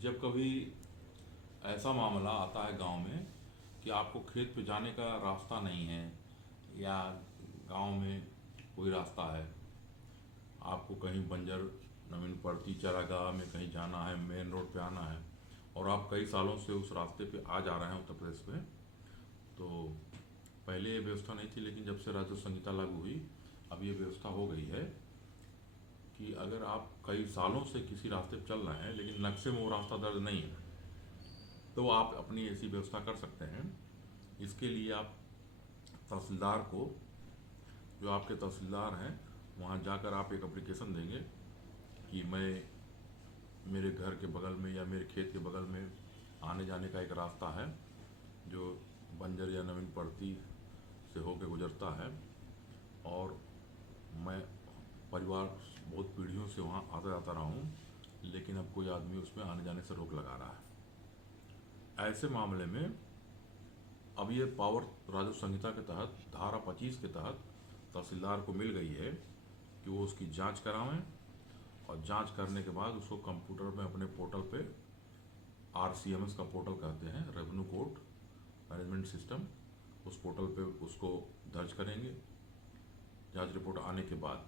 जब कभी ऐसा मामला आता है गांव में कि आपको खेत पे जाने का रास्ता नहीं है, या गांव में कोई रास्ता है, आपको कहीं बंजर जमीन पड़ती चारागाह में कहीं जाना है, मेन रोड पे आना है, और आप कई सालों से उस रास्ते पे आ जा रहे हैं उत्तर प्रदेश में, तो पहले ये व्यवस्था नहीं थी, लेकिन जब से राज्य संहिता लागू हुई अब ये व्यवस्था हो गई है कि अगर आप कई सालों से किसी रास्ते पर चल रहे हैं लेकिन नक्शे में वो रास्ता दर्ज नहीं है, तो आप अपनी ऐसी व्यवस्था कर सकते हैं। इसके लिए आप तहसीलदार को, जो आपके तहसीलदार हैं, वहाँ जाकर आप एक एप्लीकेशन देंगे कि मैं, मेरे घर के बगल में या मेरे खेत के बगल में आने जाने का एक रास्ता है जो बंजर या नवीन पड़ती से होकर गुजरता है, और मैं परिवार बहुत पीढ़ियों से वहाँ आता जाता रहा हूँ, लेकिन अब कोई आदमी उसमें आने जाने से रोक लगा रहा है। ऐसे मामले में अब ये पावर राजस्व संहिता के तहत धारा 25 के तहत तहसीलदार को मिल गई है कि वो उसकी जांच करावें, और जांच करने के बाद उसको कंप्यूटर में अपने पोर्टल पे, RCMS का पोर्टल कहते हैं, रेवेन्यू कोर्ट मैनेजमेंट सिस्टम, उस पोर्टल पे उसको दर्ज करेंगे जांच रिपोर्ट आने के बाद,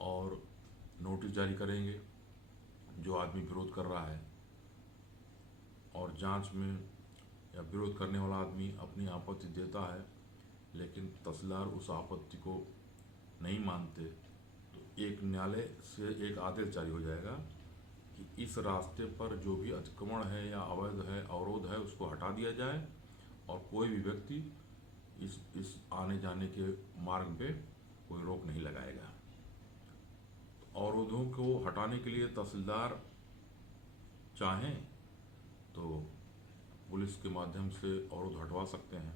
और नोटिस जारी करेंगे जो आदमी विरोध कर रहा है, और जांच में या विरोध करने वाला आदमी अपनी आपत्ति देता है लेकिन तहसीलदार उस आपत्ति को नहीं मानते, तो एक न्यायालय से एक आदेश जारी हो जाएगा कि इस रास्ते पर जो भी अतिक्रमण है या अवैध है, अवरोध है, उसको हटा दिया जाए, और कोई भी व्यक्ति इस आने जाने के मार्ग पे कोई रोक नहीं लगाएगा। अवरोधों को हटाने के लिए तहसीलदार चाहें तो पुलिस के माध्यम से अवरोध हटवा सकते हैं।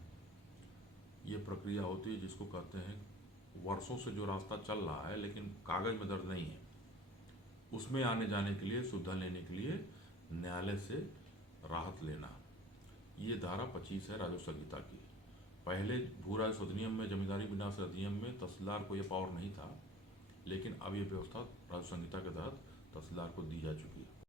ये प्रक्रिया होती है जिसको कहते हैं, वर्षों से जो रास्ता चल रहा है लेकिन कागज में दर्ज नहीं है, उसमें आने जाने के लिए, सुविधा लेने के लिए न्यायालय से राहत लेना। ये धारा 25 है राजस्व संहिता की। पहले भू राजस्व अधिनियम में, जमींदारी विनाश अधिनियम में तहसीलदार को ये पावर नहीं था, लेकिन अब ये व्यवस्था राजस्व संहिता के तहत तहसीलदार को दी जा चुकी है।